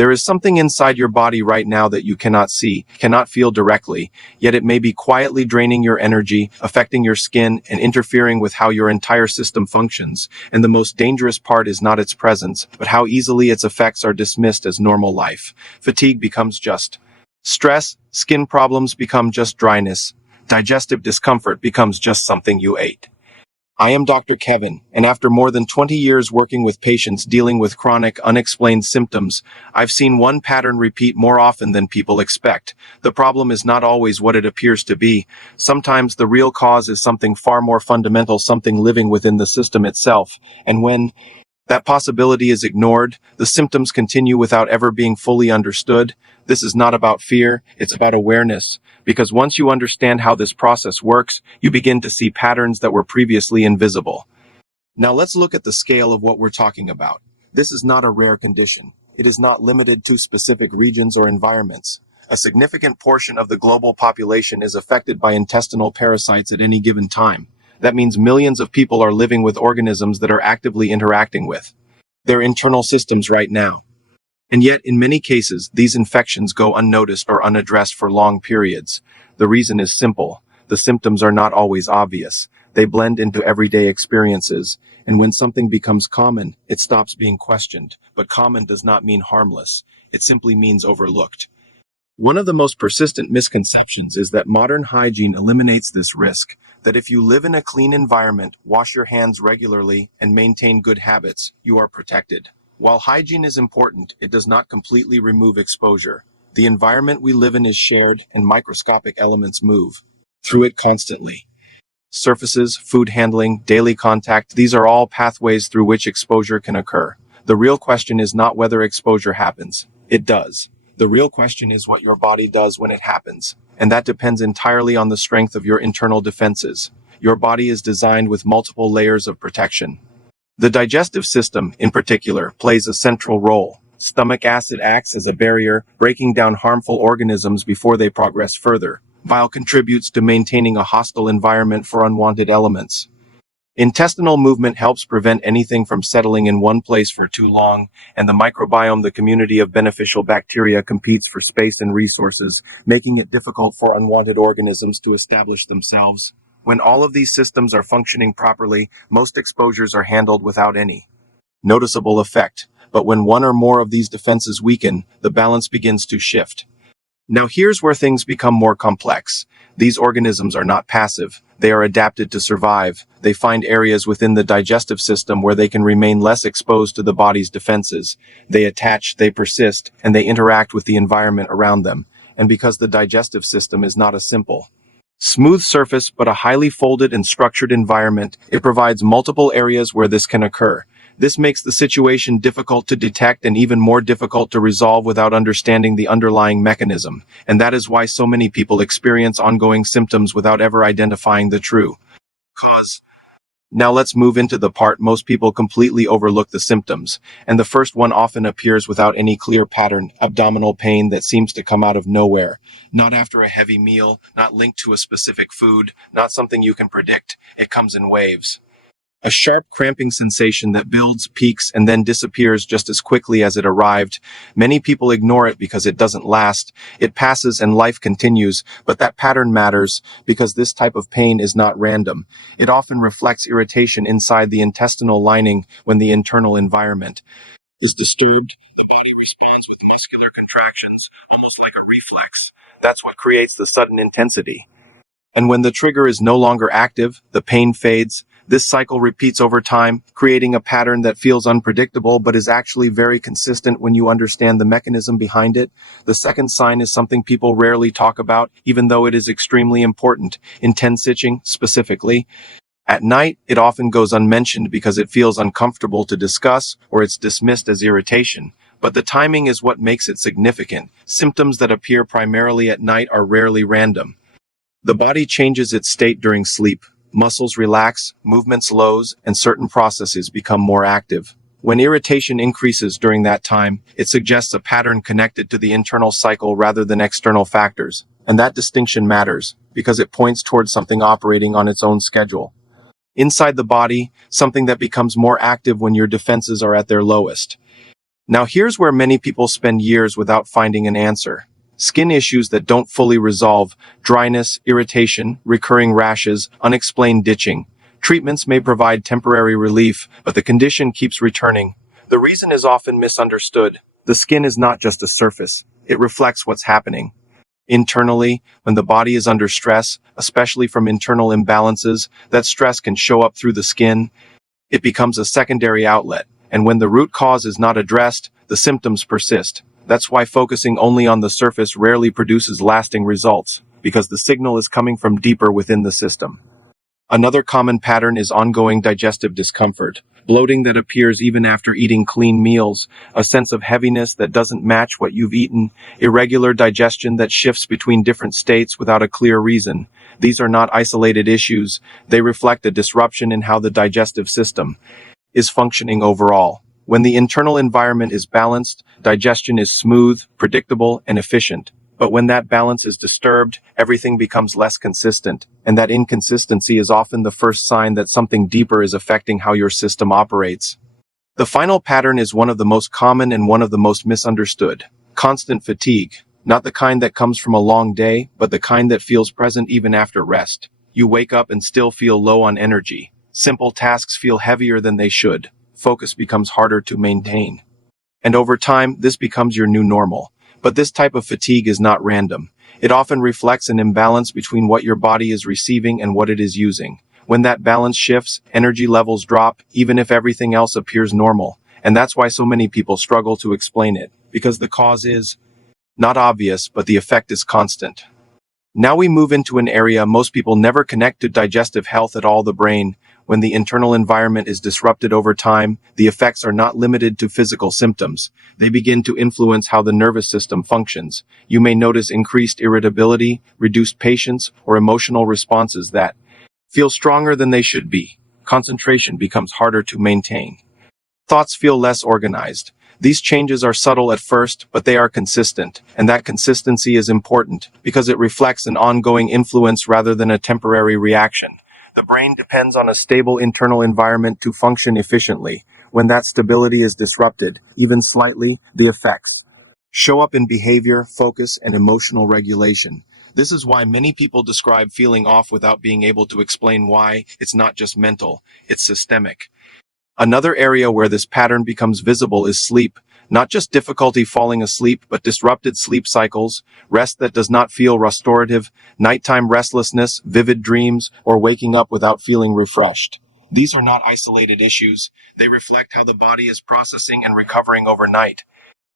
There is something inside your body right now that you cannot see, cannot feel directly, yet it may be quietly draining your energy, affecting your skin, and interfering with how your entire system functions. And the most dangerous part is not its presence, but how easily its effects are dismissed as normal life. Fatigue becomes just stress, skin problems become just dryness, digestive discomfort becomes just something you ate. I am Dr. Kevin, and after more than 20 years working with patients dealing with chronic, unexplained symptoms, I've seen one pattern repeat more often than people expect. The problem is not always what it appears to be. Sometimes the real cause is something far more fundamental, something living within the system itself. And when that possibility is ignored, the symptoms continue without ever being fully understood. This is not about fear, it's about awareness. Because once you understand how this process works, you begin to see patterns that were previously invisible. Now let's look at the scale of what we're talking about. This is not a rare condition. It is not limited to specific regions or environments. A significant portion of the global population is affected by intestinal parasites at any given time. That means millions of people are living with organisms that are actively interacting with their internal systems right now. And yet, in many cases, these infections go unnoticed or unaddressed for long periods. The reason is simple. The symptoms are not always obvious. They blend into everyday experiences. And when something becomes common, it stops being questioned. But common does not mean harmless. It simply means overlooked. One of the most persistent misconceptions is that modern hygiene eliminates this risk, that if you live in a clean environment, wash your hands regularly, and maintain good habits, you are protected. While hygiene is important, it does not completely remove exposure. The environment we live in is shared, and microscopic elements move through it constantly. Surfaces, food handling, daily contact, these are all pathways through which exposure can occur. The real question is not whether exposure happens. It does. The real question is what your body does when it happens, and that depends entirely on the strength of your internal defenses. Your body is designed with multiple layers of protection. The digestive system, in particular, plays a central role. Stomach acid acts as a barrier, breaking down harmful organisms before they progress further. Bile contributes to maintaining a hostile environment for unwanted elements. Intestinal movement helps prevent anything from settling in one place for too long, and the microbiome, the community of beneficial bacteria, competes for space and resources, making it difficult for unwanted organisms to establish themselves. When all of these systems are functioning properly, most exposures are handled without any noticeable effect. But when one or more of these defenses weaken, the balance begins to shift. Now here's where things become more complex. These organisms are not passive. They are adapted to survive. They find areas within the digestive system where they can remain less exposed to the body's defenses. They attach, they persist, and they interact with the environment around them. And because the digestive system is not a simple, smooth surface but a highly folded and structured environment, it provides multiple areas where this can occur. This makes the situation difficult to detect and even more difficult to resolve without understanding the underlying mechanism, and that is why so many people experience ongoing symptoms without ever identifying the true cause. Now let's move into the part most people completely overlook: the symptoms, and the first one often appears without any clear pattern: abdominal pain that seems to come out of nowhere. Not after a heavy meal, not linked to a specific food, not something you can predict. It comes in waves. A sharp cramping sensation that builds, peaks, and then disappears just as quickly as it arrived. Many people ignore it because it doesn't last. It passes and life continues, but that pattern matters because this type of pain is not random. It often reflects irritation inside the intestinal lining. When the internal environment is disturbed, the body responds with muscular contractions, almost like a reflex. That's what creates the sudden intensity. And when the trigger is no longer active, the pain fades. This cycle repeats over time, creating a pattern that feels unpredictable but is actually very consistent when you understand the mechanism behind it. The second sign is something people rarely talk about, even though it is extremely important: intense itching, specifically. At night, it often goes unmentioned because it feels uncomfortable to discuss, or it's dismissed as irritation. But the timing is what makes it significant. Symptoms that appear primarily at night are rarely random. The body changes its state during sleep. Muscles relax, movement slows, and certain processes become more active. When irritation increases during that time, it suggests a pattern connected to the internal cycle rather than external factors. And that distinction matters, because it points towards something operating on its own schedule. Inside the body, something that becomes more active when your defenses are at their lowest. Now here's where many people spend years without finding an answer. Skin issues that don't fully resolve, dryness, irritation, recurring rashes, unexplained ditching. Treatments may provide temporary relief, but the condition keeps returning. The reason is often misunderstood. The skin is not just a surface. It reflects what's happening internally. When the body is under stress, especially from internal imbalances, that stress can show up through the skin. It becomes a secondary outlet, and when the root cause is not addressed, the symptoms persist. That's why focusing only on the surface rarely produces lasting results, because the signal is coming from deeper within the system. Another common pattern is ongoing digestive discomfort, bloating that appears even after eating clean meals, a sense of heaviness that doesn't match what you've eaten, irregular digestion that shifts between different states without a clear reason. These are not isolated issues. They reflect a disruption in how the digestive system is functioning overall. When the internal environment is balanced, digestion is smooth, predictable, and efficient. But when that balance is disturbed, everything becomes less consistent, and that inconsistency is often the first sign that something deeper is affecting how your system operates. The final pattern is one of the most common and one of the most misunderstood. Constant fatigue. Not the kind that comes from a long day, but the kind that feels present even after rest. You wake up and still feel low on energy. Simple tasks feel heavier than they should. Focus becomes harder to maintain. And over time, this becomes your new normal. But this type of fatigue is not random. It often reflects an imbalance between what your body is receiving and what it is using. When that balance shifts, energy levels drop, even if everything else appears normal. And that's why so many people struggle to explain it, because the cause is not obvious, but the effect is constant. Now we move into an area most people never connect to digestive health at all: the brain. When the internal environment is disrupted over time, the effects are not limited to physical symptoms. They begin to influence how the nervous system functions. You may notice increased irritability, reduced patience, or emotional responses that feel stronger than they should be. Concentration becomes harder to maintain. Thoughts feel less organized. These changes are subtle at first, but they are consistent, and that consistency is important because it reflects an ongoing influence rather than a temporary reaction. The brain depends on a stable internal environment to function efficiently. When that stability is disrupted, even slightly, the effects show up in behavior, focus, and emotional regulation. This is why many people describe feeling off without being able to explain why. It's not just mental, it's systemic. Another area where this pattern becomes visible is sleep. Not just difficulty falling asleep, but disrupted sleep cycles, rest that does not feel restorative, nighttime restlessness, vivid dreams, or waking up without feeling refreshed. These are not isolated issues. They reflect how the body is processing and recovering overnight.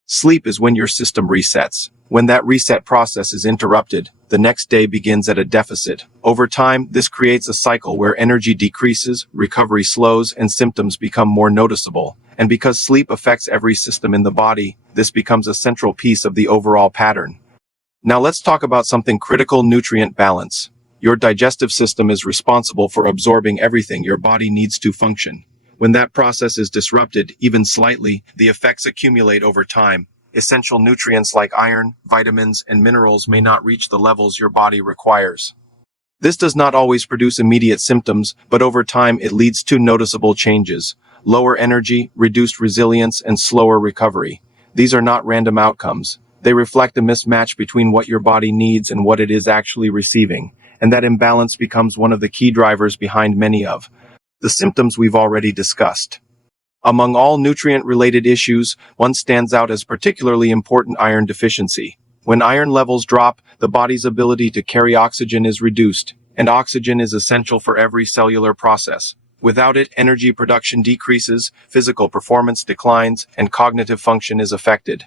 Sleep is when your system resets. When that reset process is interrupted, the next day begins at a deficit. Over time, this creates a cycle where energy decreases, recovery slows, and symptoms become more noticeable. And because sleep affects every system in the body, this becomes a central piece of the overall pattern. Now let's talk about something critical: nutrient balance. Your digestive system is responsible for absorbing everything your body needs to function. When that process is disrupted, even slightly, the effects accumulate over time. Essential nutrients like iron, vitamins, and minerals may not reach the levels your body requires. This does not always produce immediate symptoms, but over time it leads to noticeable changes: lower energy, reduced resilience, and slower recovery. These are not random outcomes. They reflect a mismatch between what your body needs and what it is actually receiving, and that imbalance becomes one of the key drivers behind many of the symptoms we've already discussed. Among all nutrient-related issues, one stands out as particularly important: iron deficiency. When iron levels drop, the body's ability to carry oxygen is reduced, and oxygen is essential for every cellular process. Without it, energy production decreases, physical performance declines, and cognitive function is affected.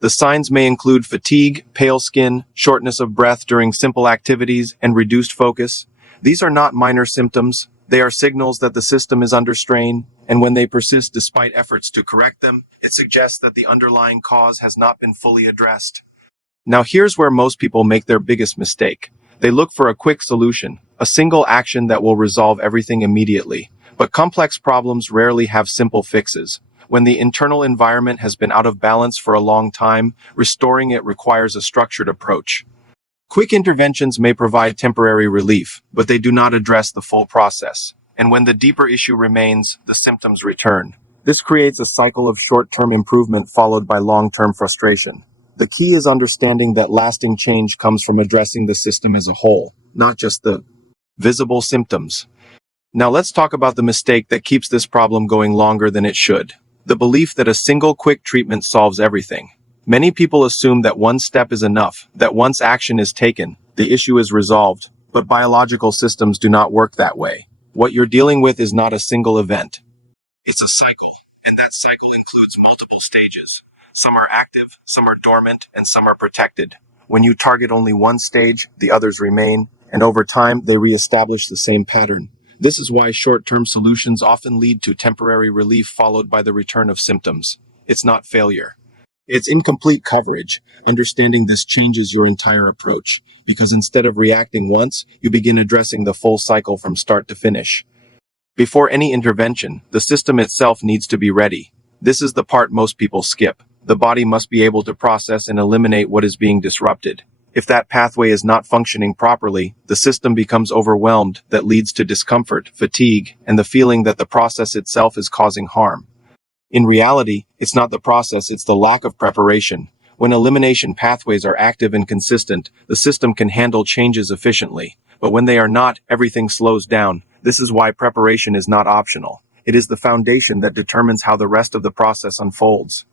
The signs may include fatigue, pale skin, shortness of breath during simple activities, and reduced focus. These are not minor symptoms. They are signals that the system is under strain, and when they persist despite efforts to correct them, it suggests that the underlying cause has not been fully addressed. Now here's where most people make their biggest mistake. They look for a quick solution, a single action that will resolve everything immediately. But complex problems rarely have simple fixes. When the internal environment has been out of balance for a long time, restoring it requires a structured approach. Quick interventions may provide temporary relief, but they do not address the full process. And when the deeper issue remains, the symptoms return. This creates a cycle of short-term improvement followed by long-term frustration. The key is understanding that lasting change comes from addressing the system as a whole, not just the visible symptoms. Now let's talk about the mistake that keeps this problem going longer than it should. The belief that a single quick treatment solves everything. Many people assume that one step is enough, that once action is taken, the issue is resolved, but biological systems do not work that way. What you're dealing with is not a single event. It's a cycle, and that cycle includes multiple stages. Some are active, some are dormant, and some are protected. When you target only one stage, the others remain, and over time, they reestablish the same pattern. This is why short-term solutions often lead to temporary relief followed by the return of symptoms. It's not failure. It's incomplete coverage. Understanding this changes your entire approach, because instead of reacting once, you begin addressing the full cycle from start to finish. Before any intervention, the system itself needs to be ready. This is the part most people skip. The body must be able to process and eliminate what is being disrupted. If that pathway is not functioning properly, the system becomes overwhelmed. That leads to discomfort, fatigue, and the feeling that the process itself is causing harm. In reality, it's not the process, it's the lack of preparation. When elimination pathways are active and consistent, the system can handle changes efficiently. But when they are not, everything slows down. This is why preparation is not optional. It is the foundation that determines how the rest of the process unfolds.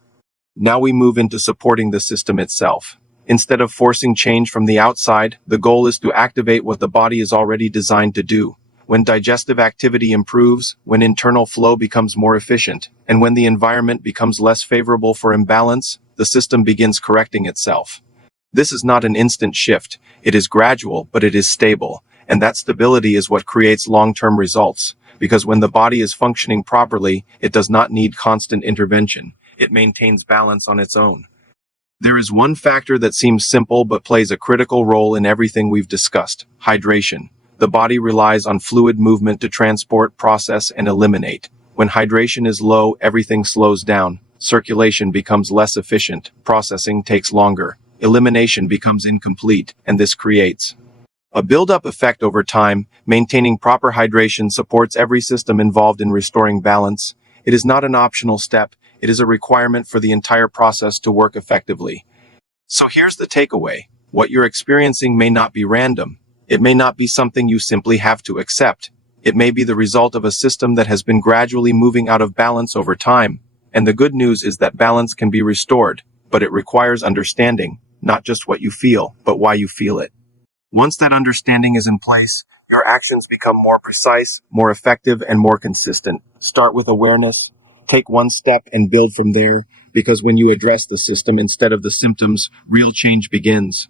Now we move into supporting the system itself. Instead of forcing change from the outside, the goal is to activate what the body is already designed to do. When digestive activity improves, when internal flow becomes more efficient, and when the environment becomes less favorable for imbalance, the system begins correcting itself. This is not an instant shift. It is gradual, but it is stable, and that stability is what creates long-term results, because when the body is functioning properly, it does not need constant intervention. It maintains balance on its own. There is one factor that seems simple but plays a critical role in everything we've discussed: hydration. The body relies on fluid movement to transport, process, and eliminate. When hydration is low, everything slows down. Circulation becomes less efficient, processing takes longer, elimination becomes incomplete, and this creates a build-up effect over time. Maintaining proper hydration supports every system involved in restoring balance. It is not an optional step, it is a requirement for the entire process to work effectively. So here's the takeaway. What you're experiencing may not be random. It may not be something you simply have to accept. It may be the result of a system that has been gradually moving out of balance over time. And the good news is that balance can be restored, but it requires understanding, not just what you feel, but why you feel it. Once that understanding is in place, your actions become more precise, more effective, and more consistent. Start with awareness, take one step, and build from there, because when you address the system instead of the symptoms, real change begins.